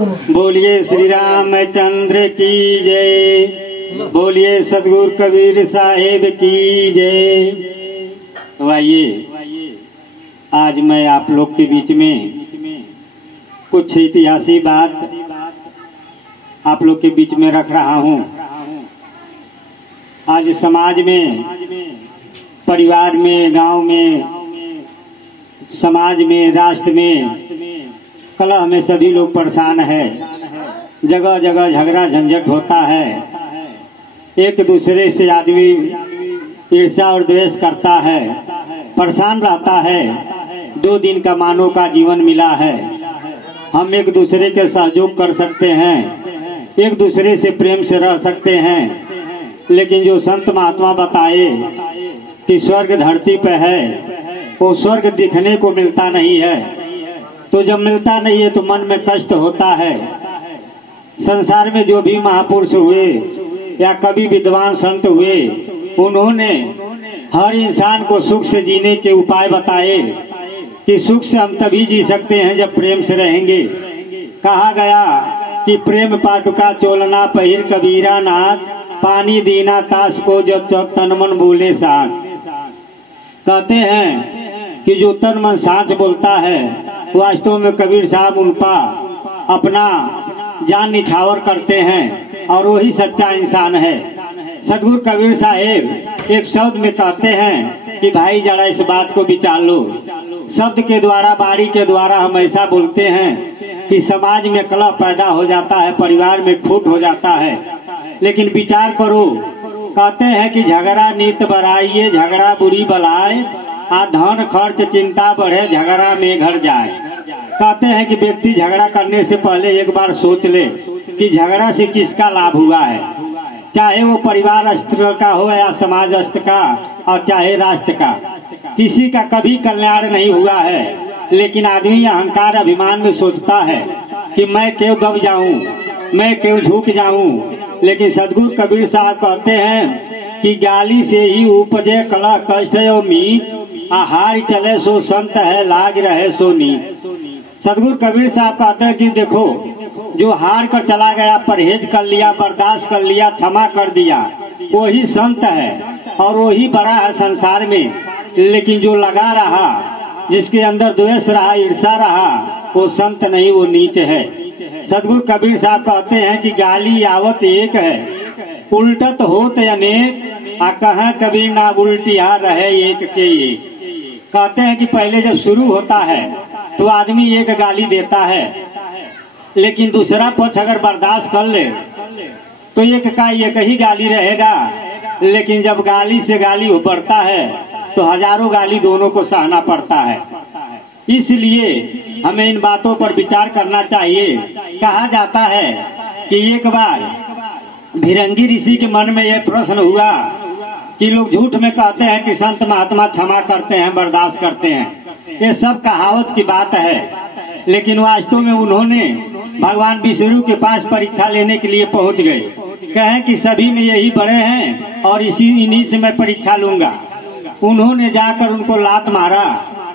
बोलिए श्री रामचंद्र की जय, बोलिए सदगुरु कबीर साहेब की जय। तो आइए आज मैं आप लोग के बीच में कुछ ऐतिहासिक बात आप लोग के बीच में रख रहा हूँ। आज समाज में, परिवार में, गांव में, समाज में, राष्ट्र में कलह में सभी लोग परेशान है। जगह जगह झगड़ा झंझट होता है। एक दूसरे से आदमी ईर्ष्या और द्वेष करता है, परेशान रहता है। 2 दिन का मानव का जीवन मिला है। हम एक दूसरे के सहयोग कर सकते हैं, एक दूसरे से प्रेम से रह सकते हैं। लेकिन जो संत महात्मा बताए कि स्वर्ग धरती पे है, वो स्वर्ग दिखने को मिलता नहीं है। तो जब मिलता नहीं है तो मन में कष्ट होता है। संसार में जो भी महापुरुष हुए या कभी विद्वान संत हुए, उन्होंने हर इंसान को सुख से जीने के उपाय बताए कि सुख से हम तभी जी सकते हैं जब प्रेम से रहेंगे। कहा गया कि प्रेम पाटुका चोलना पहिर कबीरा नाच, पानी दीना ताश को जब तन मन बोले साथ। कहते हैं कि जो तन मन साँच बोलता है, वास्तव में कबीर साहब उनका अपना जान निछावर करते हैं और वही सच्चा इंसान है। सदगुरु कबीर साहेब एक शब्द में कहते हैं कि भाई जरा इस बात को विचार लो। शब्द के द्वारा, बाणी के द्वारा हम ऐसा बोलते हैं कि समाज में कलह पैदा हो जाता है, परिवार में फूट हो जाता है। लेकिन विचार करो, कहते हैं कि झगड़ा नित बढ़ाइए, झगड़ा बुरी बलाए, आ धन खर्च चिंता बढ़े, झगड़ा में घर जाए। कहते हैं कि व्यक्ति झगड़ा करने से पहले एक बार सोच ले कि झगड़ा से किसका लाभ हुआ है, चाहे वो परिवार स्तर का हो या समाज स्तर का, और चाहे राष्ट्र का। किसी का कभी कल्याण नहीं हुआ है। लेकिन आदमी अहंकार अभिमान में सोचता है कि मैं क्यों दब जाऊं, मैं क्यों झुक जाऊं। लेकिन सदगुरु कबीर साहब कहते हैं कि गाली से ही उपजे कलह कष्ट और मीत, आहार चले सो संत है, लाज रहे सो नीत। सदगुरु कबीर साहब कहते हैं कि देखो, जो हार कर चला गया, परहेज कर लिया, बर्दाश्त कर लिया, क्षमा कर दिया, वही संत है और वही बड़ा है संसार में। लेकिन जो लगा रहा, जिसके अंदर द्वेष रहा, ईर्ष्या रहा, वो संत नहीं, वो नीच है। सदगुरु कबीर साहब कहते हैं कि गाली आवत एक है, उल्टत होत अनेक, आ कहा कबीर ना उल्टिया रहे एक के एक। कहते हैं कि पहले जब शुरू होता है तो आदमी एक गाली देता है, लेकिन दूसरा पक्ष अगर बर्दाश्त कर ले तो एक का एक ही गाली रहेगा। लेकिन जब गाली से गाली बढ़ता है तो हजारों गाली दोनों को सहना पड़ता है। इसलिए हमें इन बातों पर विचार करना चाहिए। कहा जाता है कि एक बार भिरंगी ऋषि के मन में यह प्रश्न हुआ कि लोग झूठ में कहते हैं कि संत महात्मा क्षमा करते हैं, बर्दाश्त करते हैं। ये सब कहावत की बात है। लेकिन वास्तव में उन्होंने भगवान विष्णु के पास परीक्षा लेने के लिए पहुंच गए। कहे कि सभी में यही बड़े हैं और इन्हीं से मैं परीक्षा लूंगा। उन्होंने जाकर उनको लात मारा।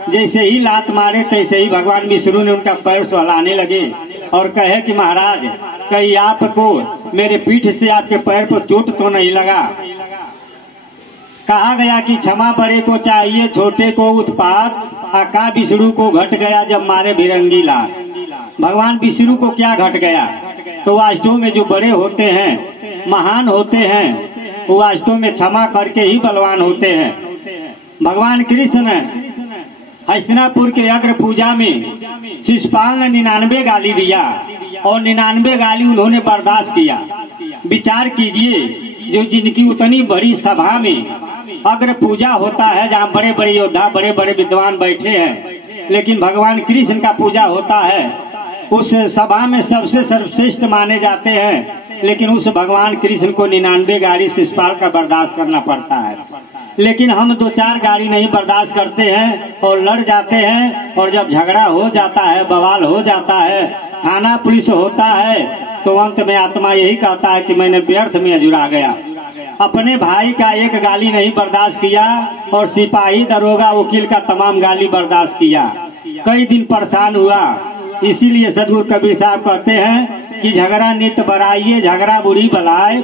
जैसे ही लात मारे तैसे ही भगवान विष्णु ने उनका पैर सहलाने लगे और कहे कि महाराज, कहीं आपको मेरे पीठ से आपके पैर पर चोट तो नहीं लगा। कहा गया कि क्षमा बड़े को चाहिए, छोटे को उत्पात, आका विष्णु को घट गया जब मारे भिरंगी लात। भगवान विष्णु को क्या घट गया? तो वास्तव में जो बड़े होते हैं, महान होते हैं, वो वास्तव में क्षमा करके ही बलवान होते हैं। भगवान कृष्ण हस्तिनापुर के अग्र पूजा में शिशुपाल ने 99 गाली दिया और 99 गाली उन्होंने बर्दाश्त किया। विचार कीजिए, जो जिनकी उतनी बड़ी सभा में अग्र पूजा होता है, जहाँ बड़े बड़े योद्धा, बड़े बड़े विद्वान बैठे हैं, लेकिन भगवान कृष्ण का पूजा होता है, उस सभा में सबसे सर्वश्रेष्ठ माने जाते हैं। लेकिन उस भगवान कृष्ण को 99 गाली शिशुपाल का बर्दाश्त करना पड़ता है। लेकिन हम 2-4 गाली नहीं बर्दाश्त करते हैं और लड़ जाते हैं। और जब झगड़ा हो जाता है, बवाल हो जाता है, थाना पुलिस होता है, तो अंत में आत्मा यही कहता है कि मैंने व्यर्थ में अजुरा गया। अपने भाई का एक गाली नहीं बर्दाश्त किया और सिपाही, दरोगा, वकील का तमाम गाली बर्दाश्त किया। कई दिन परेशान हुआ। इसीलिए सदगुरु कबीर साहब कहते हैं कि झगड़ा नित बढ़ाइए, झगड़ा बुरी बलाए,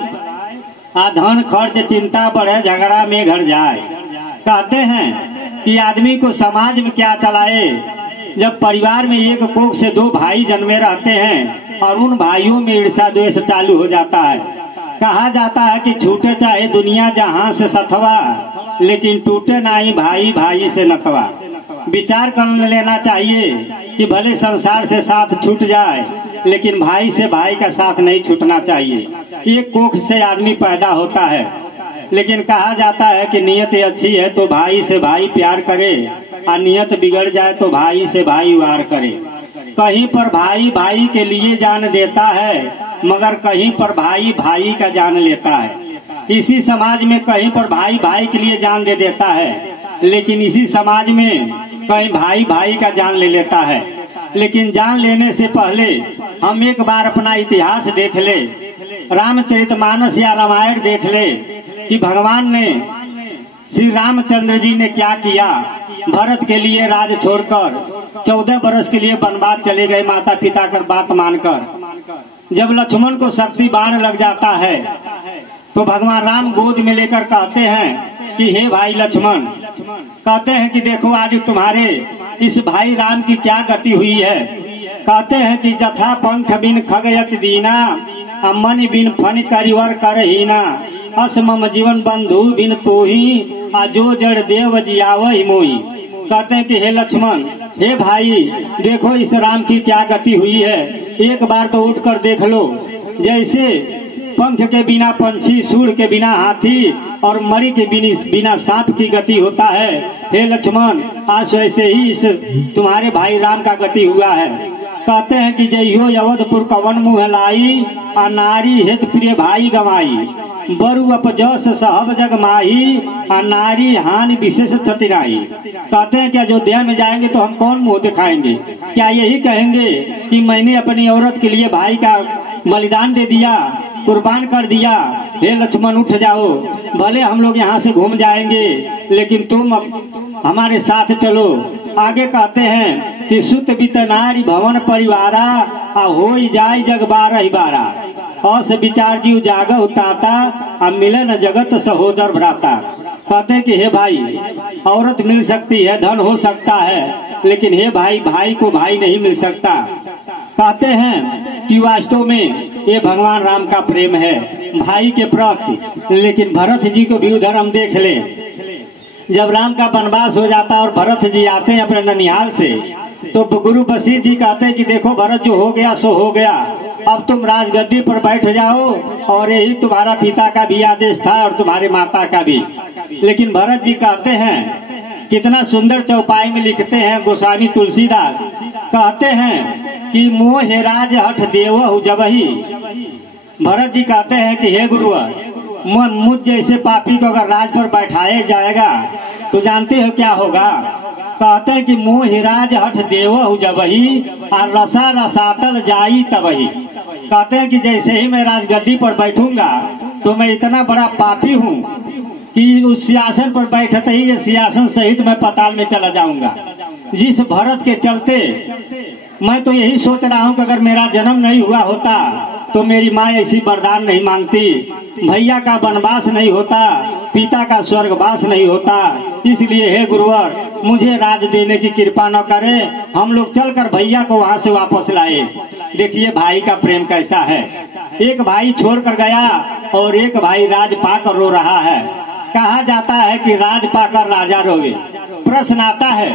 धन खर्च चिंता बढ़े, झगड़ा में घर जाए। कहते हैं कि आदमी को समाज में क्या चलाए। जब परिवार में एक कोख से दो भाई जन्मे रहते हैं और उन भाइयों में ईर्ष्या द्वेष चालू हो जाता है। कहा जाता है कि छूटे चाहे दुनिया जहां से सथवा, लेकिन टूटे नहीं भाई भाई से नथवा। विचार कर लेना चाहिए कि भले संसार से साथ छूट जाए, लेकिन भाई से भाई का साथ नहीं छूटना चाहिए। एक कोख से आदमी पैदा होता है, लेकिन कहा जाता है कि नियत अच्छी है तो भाई से भाई प्यार करे, और नियत बिगड़ जाए तो भाई से भाई वार करे। कहीं पर भाई भाई के लिए जान देता है, मगर कहीं पर भाई भाई का जान लेता है। इसी समाज में कहीं पर भाई भाई के लिए जान दे देता है, लेकिन इसी समाज में कहीं भाई भाई का जान ले लेता है। लेकिन जान लेने से पहले हम एक बार अपना इतिहास देख ले, रामचरितमानस या रामायण देख ले कि भगवान ने, श्री रामचंद्र जी ने क्या किया। भरत के लिए राज छोड़कर 14 वर्ष के लिए वनवास चले गए, माता पिता कर बात मानकर। जब लक्ष्मण को शक्ति बाण लग जाता है तो भगवान राम गोद में लेकर कहते हैं कि हे भाई लक्ष्मण, कहते हैं कि देखो आज तुम्हारे इस भाई राम की क्या गति हुई है। कहते हैं कि जथा पंख बिन खगयत दीना, मन बिन फन करिवर करहीना, असमम जीवन बंधु बिन तोही, जो जड़ देव जियावहि मोही। कहते हैं कि हे लक्ष्मण, हे भाई, देखो इस राम की क्या गति हुई है। एक बार तो उठकर देख लो, जैसे पंख के बिना पंछी, सूर के बिना हाथी और मणि के बिना सांप की गति होता है। हे लक्ष्मण, आज ऐसे ही इस तुम्हारे भाई राम का गति हुआ है। कहते हैं कि जइहो अवधपुर कवन मुँह लाई, नारी हेत प्रिय भाई गवाई, बरु अपजस सहब जग माही, नारी हानि विशेष छतिनाई। कहते हैं कि अयोध्या में जाएंगे तो हम कौन मुंह दिखाएंगे? क्या यही कहेंगे कि मैंने अपनी औरत के लिए भाई का बलिदान दे दिया, कुर्बान कर दिया? हे लक्ष्मण उठ जाओ, भले हम लोग यहाँ से घूम जाएंगे, लेकिन तुम हमारे साथ चलो। आगे कहते हैं कि सुत बित नारी भवन परिवारा, हो जाय जग बारह बारा, अस विचार जीव जागह ताता, मिले न जगत सहोदर भ्राता। कहते हैं कि हे भाई, औरत मिल सकती है, धन हो सकता है, लेकिन हे भाई, भाई को भाई नहीं मिल सकता। कहते हैं कि वास्तव में ये भगवान राम का प्रेम है भाई के प्रति। लेकिन भरत जी को भी उधर हम देख ले, जब राम का वनवास हो जाता और भरत जी आते हैं अपने ननिहाल से, तो गुरु बशीर जी कहते हैं कि देखो भरत, जो हो गया सो हो गया, अब तुम राजगद्दी पर बैठ जाओ, और यही तुम्हारा पिता का भी आदेश था और तुम्हारे माता का भी। लेकिन भरत जी कहते हैं, कितना सुंदर चौपाई में लिखते हैं गोस्वामी तुलसीदास, कहते हैं कि मोह राज हठ देव जबही। भरत जी कहते हैं कि हे गुरुवर, मुझ जैसे पापी को अगर राज पर बैठाया जाएगा तो जानते हो क्या होगा? कहते हैं कि मोह राज हठ देव जबही, और रसा रसातल जाई तबही। कहते हैं कि जैसे ही मैं राजगद्दी पर बैठूंगा तो मैं इतना बड़ा पापी हूँ कि उस सिंहासन पर बैठते ही ये सिंहासन सहित मैं पाताल में चला जाऊंगा। जिस भरत के चलते मैं तो यही सोच रहा हूँ कि अगर मेरा जन्म नहीं हुआ होता तो मेरी माँ ऐसी वरदान नहीं मांगती, भैया का वनवास नहीं होता, पिता का स्वर्गवास नहीं होता। इसलिए हे गुरुवर, मुझे राज देने की कृपा न करे, हम लोग चलकर भैया को वहाँ से वापस लाए। देखिए भाई का प्रेम कैसा है। एक भाई छोड़कर गया और एक भाई राज पाकर रो रहा है। कहा जाता है कि राज पाकर राजा रोवे। प्रश्न आता है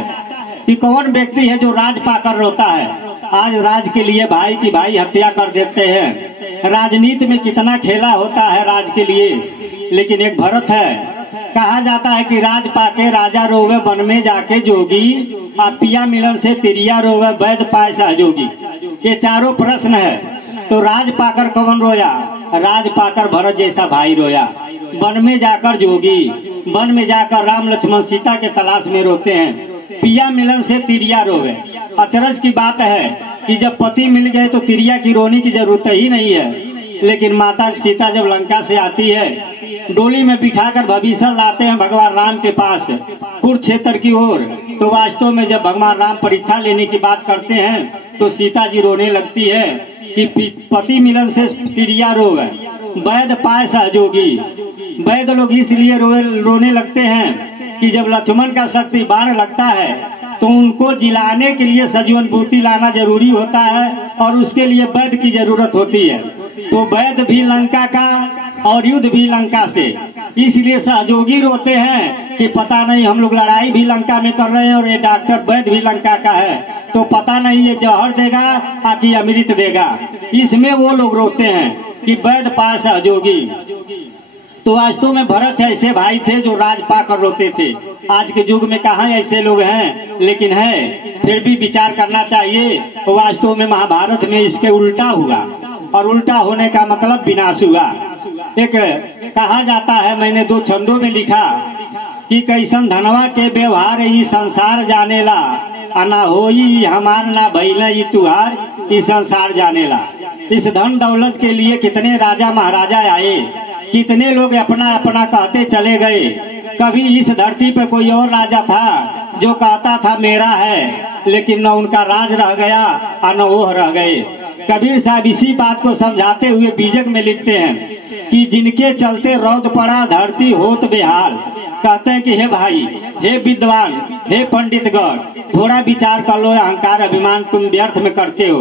कि कौन व्यक्ति है जो राज पाकर रोता है? आज राज के लिए भाई की भाई हत्या कर देते हैं। राजनीति में कितना खेला होता है राज के लिए, लेकिन एक भरत है। कहा जाता है कि राज पाके राजा रोवे वन में जाके जोगी, पिया मिलन से तिरिया रोवे वैद पाए सहयोगी। ये चारों प्रश्न है। तो राज पाकर कौन रोया? राज पाकर भरत जैसा भाई रोया। वन में जाकर जोगी, वन में जाकर राम लक्ष्मण सीता के तलाश में रोते हैं। पिया मिलन से तिरिया रोवे। अचरज की बात है कि जब पति मिल गए तो तिरिया की रोने की जरूरत ही नहीं है। लेकिन माता सीता जब लंका से आती है, डोली में बिठाकर भविष्य लाते हैं भगवान राम के पास कुरुक्षेत्र की ओर, तो वास्तव में जब भगवान राम परीक्षा लेने की बात करते हैं तो सीता जी रोने लगती है कि पति मिलन से प्रिया रोग है, वैद पाए सहयोगी। वैद लोग इसलिए रोने लगते हैं कि जब लक्ष्मण का शक्ति बाण लगता है तो उनको जिलाने के लिए सजीवन बूटी लाना जरूरी होता है और उसके लिए वैद की जरूरत होती है। तो वैद भी लंका का और युद्ध भी लंका से, इसलिए सहयोगी रोते हैं कि पता नहीं हम लोग लड़ाई भी लंका में कर रहे हैं और ये डॉक्टर वैद भी लंका का है, तो पता नहीं ये जहर देगा कि अमृत देगा। इसमें वो लोग रोते हैं कि वैद पास सहयोगी। तो वास्तव में भरत ऐसे भाई थे जो राज पाकर रोते थे। आज के युग में कहाँ ऐसे लोग हैं, लेकिन है, फिर भी विचार करना चाहिए। वास्तव में महाभारत में इसके उल्टा हुआ और उल्टा होने का मतलब विनाश हुआ। एक कहा जाता है, मैंने 2 छंदों में लिखा कि कैसन धनवा के व्यवहार ई संसार जानेला, ना होई हमार ना भइला ई तुहार ई संसार जानेला। इस धन दौलत के लिए कितने राजा महाराजा आए, कितने लोग अपना अपना कहते चले गए। कभी इस धरती पे कोई और राजा था जो कहता था मेरा है, लेकिन न उनका राज रह गया और न वो रह गए। कबीर साहब इसी बात को समझाते हुए बीजक में लिखते हैं कि जिनके चलते रौद पड़ा धरती होत बेहाल। कहते हैं कि हे भाई, हे विद्वान, हे पंडितगण, थोड़ा विचार कर लो। अहंकार अभिमान तुम व्यर्थ में करते हो।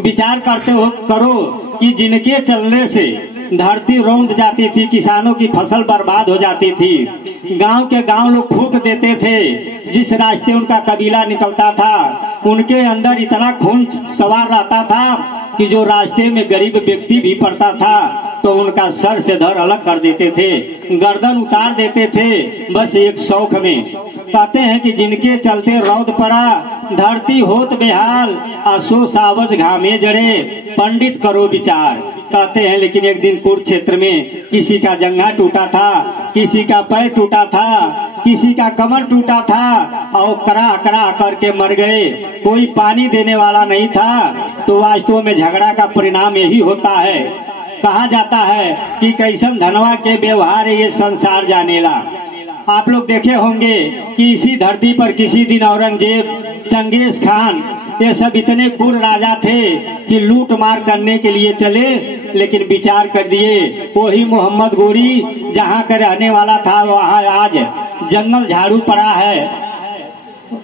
विचार करते हो करो कि जिनके चलने से धरती रौंद जाती थी, किसानों की फसल बर्बाद हो जाती थी, गांव के गांव लोग फूंक देते थे, जिस रास्ते उनका कबीला निकलता था उनके अंदर इतना खून सवार रहता था कि जो रास्ते में गरीब व्यक्ति भी पड़ता था तो उनका सर से धड़ अलग कर देते थे, गर्दन उतार देते थे, बस एक शौक में। कहते हैं कि जिनके चलते रौद पड़ा धरती होत बेहाल, असो सावज घामे जड़े, पंडित करो विचार। कहते हैं लेकिन एक दिन कुरुक्षेत्र में किसी का जंघा टूटा था, किसी का पैर टूटा था, किसी का कमर टूटा था और करा करा करके मर गए। कोई पानी देने वाला नहीं था। तो वास्तव में झगड़ा का परिणाम यही होता है। कहा जाता है कि कैसन धनवा के व्यवहार ये संसार जानेला। आप लोग देखे होंगे कि इसी धरती पर किसी दिन औरंगजेब, चंगेज खान, ये सब इतने क्रूर राजा थे कि लूट मार करने के लिए चले, लेकिन विचार कर दिए वही मोहम्मद गोरी जहाँ का रहने वाला था वहाँ आज जंगल झाड़ू पड़ा है।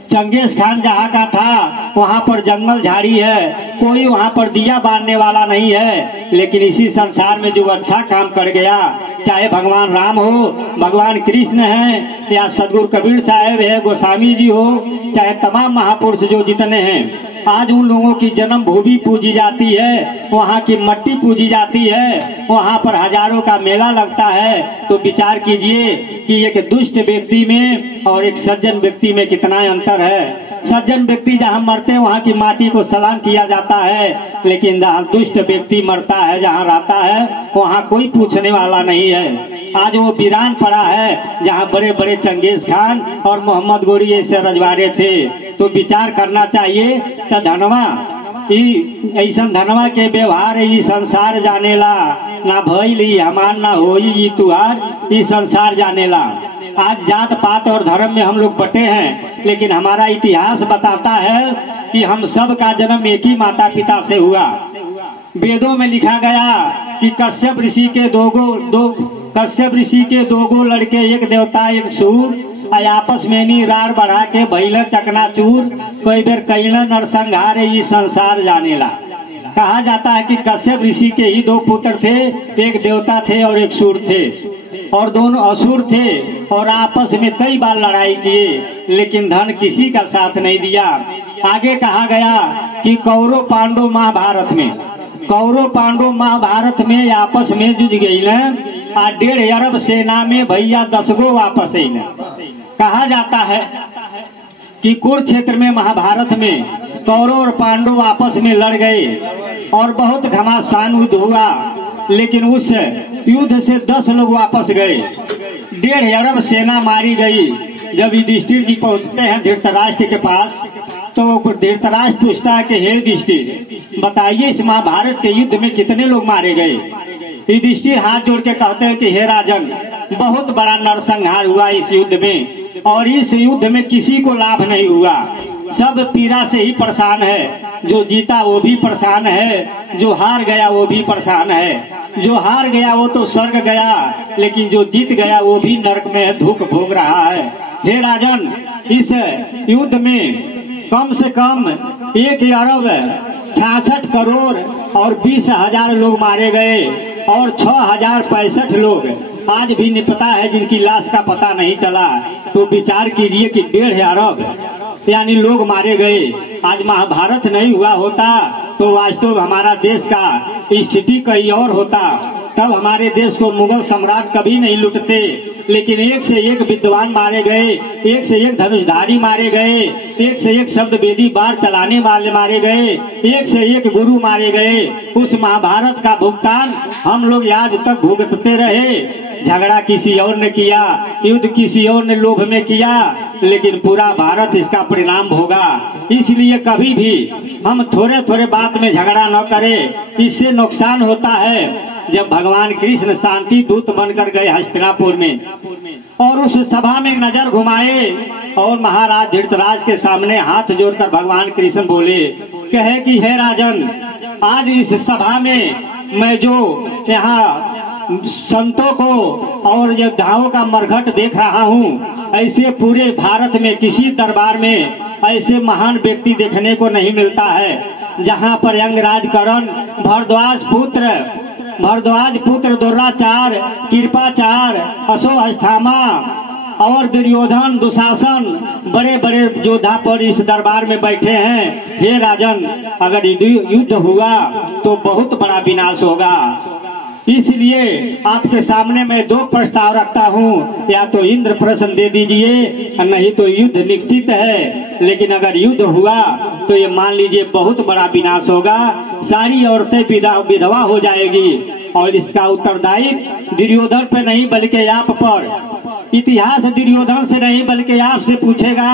चंगेज खान जहाँ का था वहाँ पर जंगल झाड़ी है, कोई वहाँ पर दिया बांधने वाला नहीं है। लेकिन इसी संसार में जो अच्छा काम कर गया, चाहे भगवान राम हो, भगवान कृष्ण है, या सदगुरु कबीर साहब है, गोस्वामी जी हो, चाहे तमाम महापुरुष जो जितने हैं, आज उन लोगों की जन्म भूमि पूजी जाती है, वहाँ की मट्टी पूजी जाती है, वहाँ पर हजारों का मेला लगता है। तो विचार कीजिए कि एक दुष्ट व्यक्ति में और एक सज्जन व्यक्ति में कितना अंतर है। सज्जन व्यक्ति जहाँ मरते हैं वहाँ की माटी को सलाम किया जाता है, लेकिन जहाँ दुष्ट व्यक्ति मरता है, जहाँ रहता है, वहाँ कोई पूछने वाला नहीं है। आज वो वीरान पड़ा है जहाँ बड़े बड़े चंगेज खान और मोहम्मद गोरी ऐसे रजवाड़े थे। तो विचार करना चाहिए कि धनवा ऐसा धनवा के व्यवहार ई संसार जानेला, ना भइली हमार ना होई ई तुहार ई संसार जानेला। आज जात पात और धर्म में हम लोग बटे हैं, लेकिन हमारा इतिहास बताता है कि हम सब का जन्म एक ही माता पिता से हुआ। वेदों में लिखा गया कि कश्यप ऋषि के दो गो लड़के, एक देवता एक सूर, आपस में नी रार बढ़ा के भैल चकनाचूर, कई बेर कैल नरसंहार ई संसार जानेला। कहा जाता है कि कश्यप ऋषि के ही 2 पुत्र थे, एक देवता थे और एक सूर थे, और दोनों असुर थे और आपस में कई बार लड़ाई किए, लेकिन धन किसी का साथ नहीं दिया। आगे कहा गया कि कौरव पांडव महाभारत में आपस में जुझ गई न, 1.5 अरब सेना में भैया 10 गो वापस आई। कहा जाता है कि कुरुक्षेत्र में महाभारत में कौरव और पांडव आपस में लड़ गए और बहुत घमासान युद्ध हुआ, लेकिन उस युद्ध से 10 लोग वापस गए, 1.5 अरब सेना मारी गई। जब युधिष्ठिर जी पहुंचते हैं धृतराष्ट्र के पास, तो धृतराष्ट्र पूछता है कि हे युधिष्ठिर, बताइए इस महाभारत के युद्ध में कितने लोग मारे गए। युधिष्ठिर हाथ जोड़ के कहते हैं कि हे राजन, बहुत बड़ा नरसंहार हुआ इस युद्ध में, और इस युद्ध में किसी को लाभ नहीं हुआ, सब पीड़ा से ही परेशान है। जो जीता वो भी परेशान है, जो हार गया वो भी परेशान है। जो हार गया वो तो स्वर्ग गया, लेकिन जो जीत गया वो भी नरक में धुक भोग रहा है। हे राजन, इस युद्ध में कम से कम 1 अरब 66 करोड़ और 20,000 लोग मारे गए और 6,065 लोग आज भी नहीं पता है, जिनकी लाश का पता नहीं चला। तो विचार कीजिए कि 1.5 अरब यानी लोग मारे गए। आज महाभारत नहीं हुआ होता तो वास्तव में हमारा देश का स्थिति कहीं और होता। तब हमारे देश को मुगल सम्राट कभी नहीं लुटते, लेकिन एक से एक विद्वान मारे गए, एक से एक धनुषधारी मारे गए, एक से एक शब्द वेदी बार चलाने वाले मारे गए, एक से एक गुरु मारे गए। उस महाभारत का भुगतान हम लोग आज तक भुगतते रहे। झगड़ा किसी और ने किया, युद्ध किसी और ने लोभ में किया, लेकिन पूरा भारत इसका परिणाम भोगा। इसलिए कभी भी हम थोड़े थोड़े बात में झगड़ा न करें, इससे नुकसान होता है। जब भगवान कृष्ण शांति दूत बनकर गए हस्तिनापुर में और उस सभा में नजर घुमाए और महाराज धृतराज के सामने हाथ जोड़कर भगवान कृष्ण बोले, कहे कि हे राजन, आज इस सभा में मैं जो यहाँ संतों को और योद्धाओं का मरघट देख रहा हूँ, ऐसे पूरे भारत में किसी दरबार में ऐसे महान व्यक्ति देखने को नहीं मिलता है। जहाँ पर यंगराज करण, भरद्वाज पुत्र द्रोणाचार्य, कृपाचार्य, अश्वत्थामा और दुर्योधन, दुशासन बड़े बड़े योद्धा पर इस दरबार में बैठे हैं। हे राजन, अगर युद्ध हुआ तो बहुत बड़ा विनाश होगा। इसलिए आपके सामने मैं 2 प्रस्ताव रखता हूँ, या तो इंद्र प्रश्न दे दीजिए, नहीं तो युद्ध निश्चित है। लेकिन अगर युद्ध हुआ तो ये मान लीजिए बहुत बड़ा विनाश होगा, सारी औरतें विधवा हो जाएगी और इसका उत्तरदायित्व दुर्योधन पे नहीं बल्कि आप पर। इतिहास दुर्योधन से नहीं बल्कि आपसे पूछेगा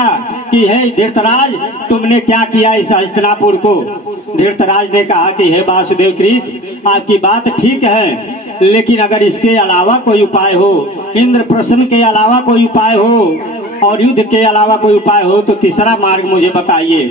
कि हे धृतराज, तुमने क्या किया इस हस्तिनापुर को। धृतराज ने कहा कि हे वासुदेव कृष्ण, आपकी बात ठीक है, लेकिन अगर इसके अलावा कोई उपाय हो, इंद्र प्रश्न के अलावा कोई उपाय हो और युद्ध के अलावा कोई उपाय हो तो तीसरा मार्ग मुझे बताइए।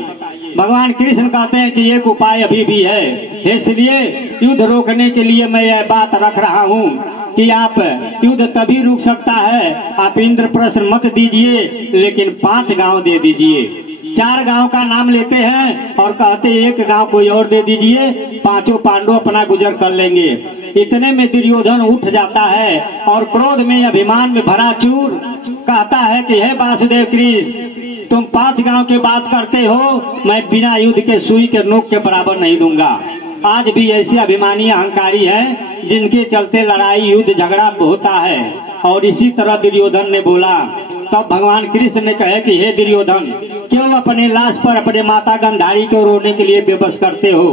भगवान कृष्ण कहते हैं कि एक उपाय अभी भी है, इसलिए युद्ध रोकने के लिए मैं यह बात रख रहा हूँ कि आप युद्ध तभी रुक सकता है, आप इंद्र प्रश्न मत दीजिए, लेकिन 5 गांव दे दीजिए। 4 गांव का नाम लेते हैं और कहते 1 गांव कोई और दे दीजिए, 5 पांडव अपना गुजर कर लेंगे। इतने में दुर्योधन उठ जाता है और क्रोध में, अभिमान में भरा चूर कहता है कि हे वासुदेव कृष्ण, तुम 5 गांव की बात करते हो, मैं बिना युद्ध के सुई के नोक के बराबर नहीं दूंगा। आज भी ऐसे अभिमानी अहंकारी हैं जिनके चलते लड़ाई युद्ध झगड़ा होता है। और इसी तरह दुर्योधन ने बोला। तब भगवान कृष्ण ने कहे कि हे दुर्योधन, क्यों अपने लाश पर अपने माता गांधारी को रोने के लिए बेबस करते हो,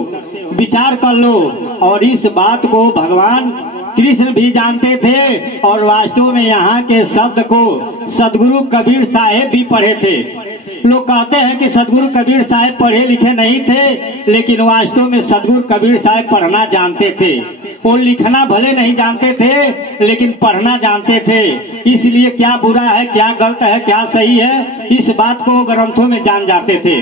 विचार कर लो। और इस बात को भगवान कृष्ण भी जानते थे और वास्तव में यहाँ के शब्द को सदगुरु कबीर साहेब भी पढ़े थे। लोग कहते हैं कि सदगुरु कबीर साहब पढ़े लिखे नहीं थे, लेकिन वास्तव में सदगुरु कबीर साहब पढ़ना जानते थे। वो लिखना भले नहीं जानते थे, लेकिन पढ़ना जानते थे। इसलिए क्या बुरा है, क्या गलत है, क्या सही है, इस बात को ग्रंथों में जान जाते थे।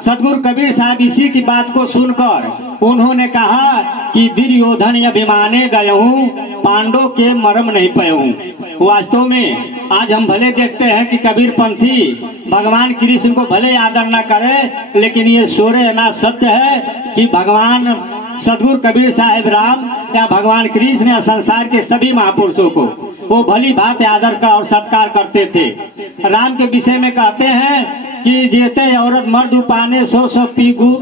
सदगुरु कबीर साहब इसी की बात को सुनकर उन्होंने कहा कि दुर्योधन अभिमाने गए हूँ, पांडव के मरम नहीं पाए हूँ। वास्तव में आज हम भले देखते हैं कि कबीर पंथी भगवान कृष्ण को भले आदर न करे, लेकिन ये सोरे ना सत्य है कि भगवान सदगुरु कबीर साहेब राम या भगवान कृष्ण या संसार के सभी महापुरुषों को वो भली भांति आदर का और सत्कार करते थे। राम के विषय में कहते हैं कि जेते औरत मर्द उपाने सो सब पीगु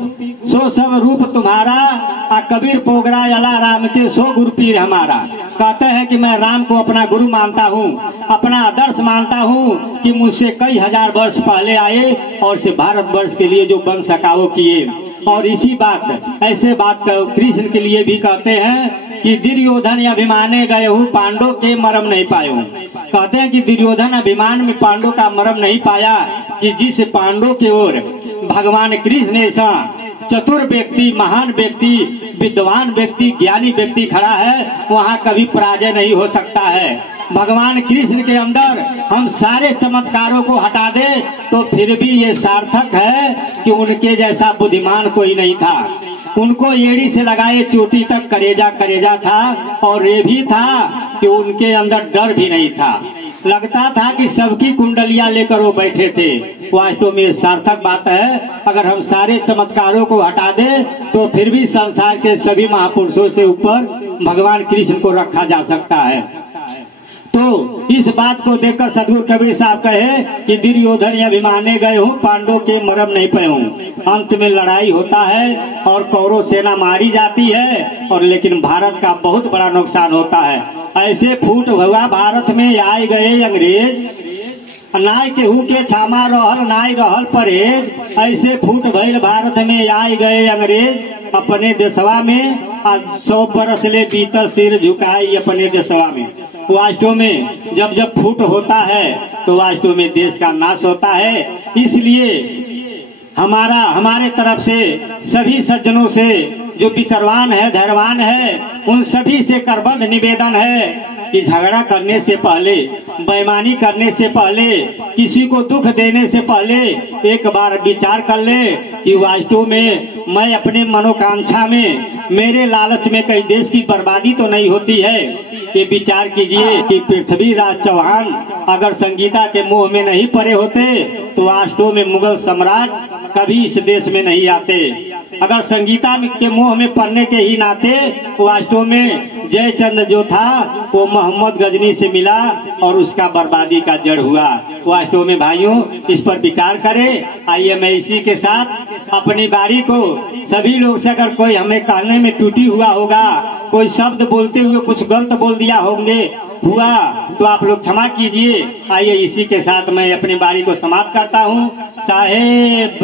सो सब रूप तुम्हारा, आ कबीर पोगरा अला राम के सो गुरु पीर हमारा। कहते हैं कि मैं राम को अपना गुरु मानता हूँ, अपना आदर्श मानता हूँ कि मुझसे कई हजार वर्ष पहले आए और से भारत वर्ष के लिए जो बन सका वो किए। और इसी बात ऐसे बात कृष्ण के लिए भी कहते हैं कि दुर्योधन अभिमाने गए हूँ, पांडव के मरम नहीं पाए हूँ। कहते हैं कि दुर्योधन अभिमान में पांडव का मरम नहीं पाया कि जिस पांडव की ओर भगवान कृष्ण ऐसा चतुर व्यक्ति, महान व्यक्ति, विद्वान व्यक्ति, ज्ञानी व्यक्ति खड़ा है, वहाँ कभी पराजय नहीं हो सकता है। भगवान कृष्ण के अंदर हम सारे चमत्कारों को हटा दे तो फिर भी ये सार्थक है कि उनके जैसा बुद्धिमान कोई नहीं था। उनको एड़ी से लगाए चोटी तक करेजा करेजा था, और ये भी था कि उनके अंदर डर भी नहीं था। लगता था कि सबकी कुंडलियां लेकर वो बैठे थे। वास्तव में सार्थक बात है। अगर हम सारे चमत्कारों को हटा दे तो फिर भी संसार के सभी महापुरुषों से ऊपर भगवान कृष्ण को रखा जा सकता है। तो इस बात को देखकर सदगुरु कबीर साहब कहे कि दुर्योधन अभिमाने गए हूँ, पांडवों के मरम नहीं पे हूँ। अंत में लड़ाई होता है और कौरव सेना मारी जाती है, और लेकिन भारत का बहुत बड़ा नुकसान होता है। ऐसे फूट हुआ भारत में आए गए अंग्रेज, नाय केहू के छामा रहल नाय रहल परहेज। ऐसे फूट भइल भारत में आए गए अंग्रेज, अपने देशवा में 100 बरस ले बीतल सिर झुकाई अपने देशवा में। वास्तव में जब जब फूट होता है तो वास्तव में देश का नाश होता है। इसलिए हमारे तरफ से सभी सज्जनों से जो विचरवान है, धैर्यवान है, उन सभी से करबद्ध निवेदन है कि झगड़ा करने से पहले, बेईमानी करने से पहले, किसी को दुख देने से पहले एक बार विचार कर ले कि वास्तव में मैं अपने मनोकांक्षा में, मेरे लालच में कई देश की बर्बादी तो नहीं होती है। ये विचार कीजिए कि पृथ्वीराज चौहान अगर संगीता के मोह में नहीं पड़े होते तो वास्तव में मुगल सम्राट कभी इस देश में नहीं आते। अगर संगीता के मोह में पड़ने के ही नाते वास्तव में जयचंद जो था वो मोहम्मद गजनी से मिला और उसका बर्बादी का जड़ हुआ। वास्तव में भाइयों इस पर विचार करें। आइए मैं इसी के साथ अपनी बारी को सभी लोग से, अगर कोई हमें कहने में टूटी हुआ होगा, कोई शब्द बोलते हुए कुछ गलत बोल दिया हुआ तो आप लोग क्षमा कीजिए। आइए इसी के साथ मैं अपनी बारी को समाप्त करता हूँ। साहेब